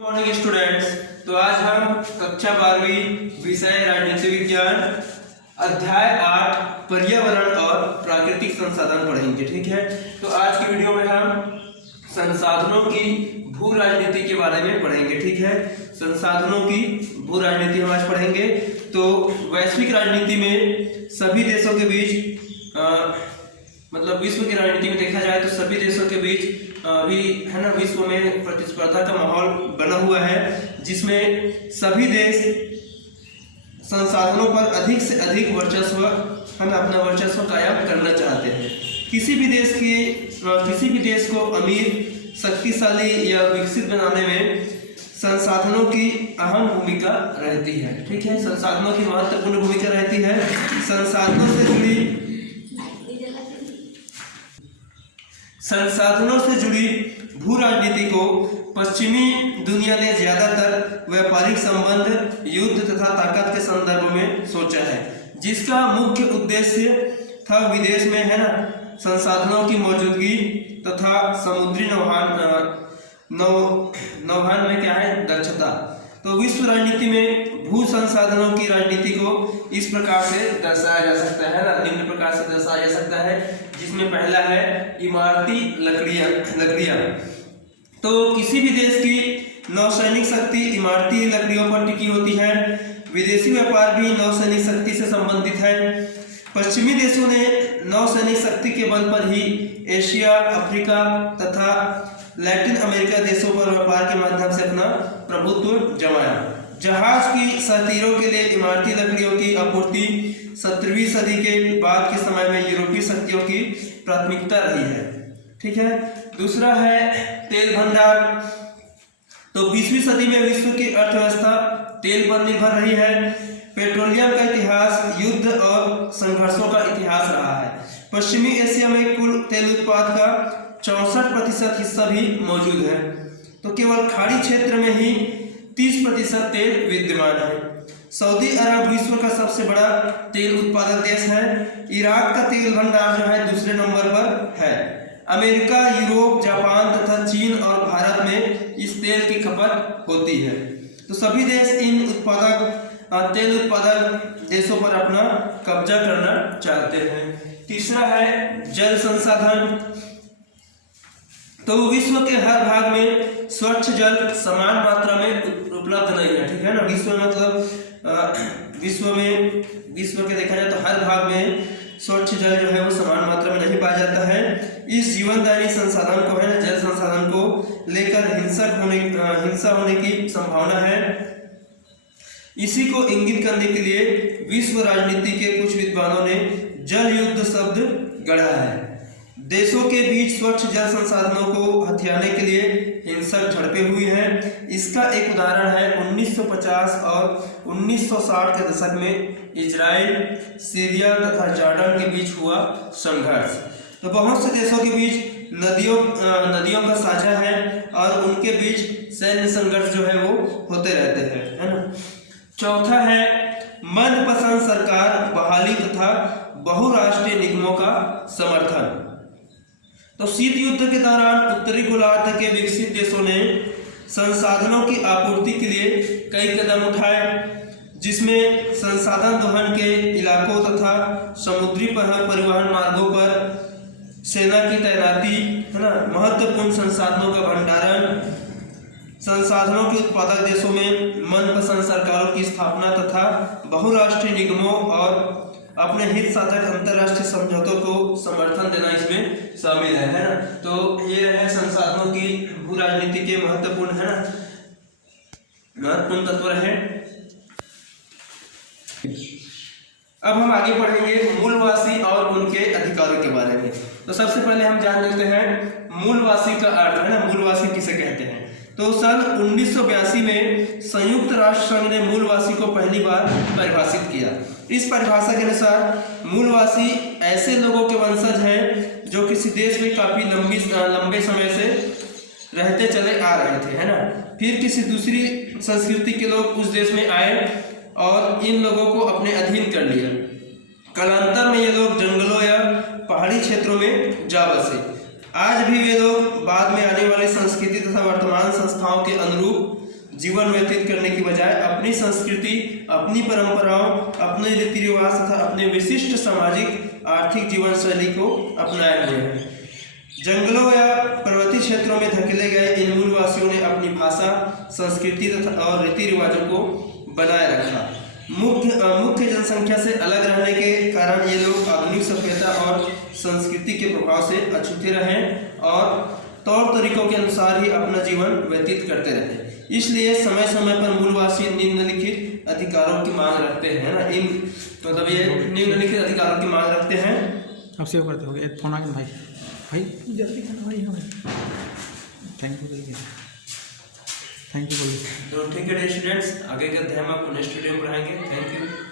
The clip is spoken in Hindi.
Morning students. तो आज हम कक्षा 12वीं विषय राजनीति विज्ञान अध्याय 8 पर्यावरण और प्राकृतिक संसाधन पढ़ेंगे। ठीक है, तो आज की वीडियो में हम संसाधनों की भू राजनीति के बारे में पढ़ेंगे। ठीक है, संसाधनों की भू राजनीति हम आज पढ़ेंगे। तो वैश्विक राजनीति में सभी देशों के बीच मतलब विश्व की राजनीति में देखा जाए तो सभी देशों के बीच अभी है ना विश्व में प्रतिस्पर्धा का माहौल बना हुआ है, जिसमें सभी देश संसाधनों पर अधिक से अधिक वर्चस्व है ना अपना वर्चस्व कायम करना चाहते हैं। किसी भी देश को अमीर, शक्तिशाली या विकसित बनाने में संसाधनों की अहम भूमिका रहती है। ठीक है, संसाधनों की महत्वपूर्ण भूमिका रहती है। संसाधनों से जुड़ी भू राजनीति को पश्चिमी दुनिया ने ज्यादातर व्यापारिक संबंध, युद्ध तथा ताकत के संदर्भ में सोचा है, जिसका मुख्य उद्देश्य था विदेश में है ना संसाधनों की मौजूदगी तथा समुद्री नौवहन में क्या है दक्षता। तो विश्व राजनीति में भू संसाधनों की राजनीति को इस प्रकार से दर्शाया जा सकता है ना, निम्न प्रकार से दर्शाया जा सकता है, जिसमें पहला है इमारती लकड़ियां। तो किसी भी देश की नौसैनिक शक्ति इमारती लकड़ियों पर टिकी होती है। विदेशी व्यापार भी नौसैनिक शक्ति से संबंधित है। पश्चिमी देशों ने नौसैनिक शक्ति के बल पर ही एशिया, अफ्रीका तथा लैटिन अमेरिका देशों पर व्यापार के माध्यम से अपना प्रभुत्व जमाया। जहाज की सतीरों के लिए इमारती लकड़ियों की आपूर्ति 17वीं सदी के बाद के समय में यूरोपीय शक्तियों की प्राथमिकता रही है। ठीक है, दूसरा है तेल भंडार। तो 20वीं सदी में विश्व की अर्थव्यवस्था तेल पर निर्भर रही है। पेट्रोलियम का इतिहास युद्ध और संघर्षों का इतिहास रहा है। पश्चिमी एशिया में कुल तेल उत्पाद का 64% हिस्सा भी मौजूद है। तो केवल खाड़ी क्षेत्र में ही 30% तेल विद्यमान है। सऊदी अरब विश्व का सबसे बड़ा तेल उत्पादक देश है। इराक का तेल भंडार जो है दूसरे नंबर पर है। अमेरिका, यूरोप, जापान तथा चीन और भारत में इस तेल की खपत होती है। तो सभी देश इन तेल उत्पादक देशों पर अपना कब्जा करना चाहते हैं। तीसरा है जल संसाधन। तो विश्व के हर भाग में स्वच्छ जल समान मात्रा में उपलब्ध नहीं है। ठीक है ना, विश्व के देखा जाए तो हर भाग में स्वच्छ जल जो है वो समान मात्रा में नहीं पाया जाता है। इस जीवनदायी संसाधन को है ना जल संसाधन को लेकर हिंसा होने की संभावना है। इसी को इंगित करने के लिए विश्व राजनीति के कुछ विद्वानों ने जल युद्ध शब्द गढ़ा है। देशों के बीच स्वच्छ जल संसाधनों को हथियाने के लिए हिंसक झड़पें हुई हैं। इसका एक उदाहरण है 1950 और 1960 के दशक में इजराइल, सीरिया तथा जॉर्डन के बीच हुआ संघर्ष। तो बहुत से देशों के बीच नदियों का साझा है और उनके बीच सैन्य संघर्ष जो है वो होते रहते हैं, है ना। चौथा है मनपसंद सरकार बहाली तथा बहुराष्ट्रीय निगमों का समर्थन। तो शीत युद्ध के दौरान उत्तरी गोलार्ध के विकसित देशों ने संसाधनों की आपूर्ति के लिए कई कदम उठाए, जिसमें संसाधन दोहन के इलाकों तथा समुद्री परिवहन मार्गों पर सेना की तैनाती, है ना, महत्वपूर्ण संसाधनों का भंडारण, संसाधनों के उत्पादक देशों में मनपसंद सरकारों की स्थापना तथा बहुराष्ट्रीय निगमों और अपने हित साधक अंतरराष्ट्रीय समझौतों को समर्थन देना इसमें शामिल है ना। तो ये है संसाधनों की भू राजनीति के महत्वपूर्ण तत्व है। अब हम आगे पढ़ेंगे मूलवासी और उनके अधिकारों के बारे में। तो सबसे पहले हम जान लेते हैं मूलवासी का अर्थ, है ना, मूलवासी किसे कहते हैं। तो सन 1982 में संयुक्त राष्ट्र संघ ने मूलवासी को पहली बार परिभाषित किया। इस परिभाषा के अनुसार मूलवासी ऐसे लोगों के वंशज हैं जो किसी देश में काफी लंबे समय से रहते चले आ रहे थे, है ना। फिर किसी दूसरी संस्कृति के लोग उस देश में आए और इन लोगों को अपने अधीन कर लिया। कालांतर में ये लोग जंगलों या पहाड़ी क्षेत्रों में जा बसे। आज भी वे लोग बाद में आने वाली संस्कृति तथा वर्तमान संस्थाओं के अनुरूप जीवन व्यतीत करने की बजाय अपनी संस्कृति, अपनी परंपराओं, अपने रीति रिवाज तथा अपने विशिष्ट सामाजिक आर्थिक जीवन शैली को अपनाए हुए हैं। जंगलों या पर्वतीय क्षेत्रों में धकेले गए इन मूलवासियों ने अपनी भाषा, संस्कृति तथा और रीति रिवाजों को बनाए रखा। मुख्य जनसंख्या से अलग रहने के कारण ये लोग आधुनिक सभ्यता और संस्कृति के प्रभाव से अछूते रहे और तौर तरीकों के अनुसार ही अपना जीवन व्यतीत करते रहे। इसलिए समय समय पर मूलवासी निम्नलिखित अधिकारों की मांग रखते हैं ना, इन मतलब ये निम्नलिखित अधिकारों की मांग रखते हैं। अब सेव करते हो गए फोन आ गया भाई, भाई जल्दी खाना भाई हमें। थैंक यू बोलिए, थैंक यू बोलिए। तो ठीक है स्टूडेंट्स, आगे का अध्याय हम आपको नेक्स्ट वीडियो में पढ़ाएंगे। Thank you.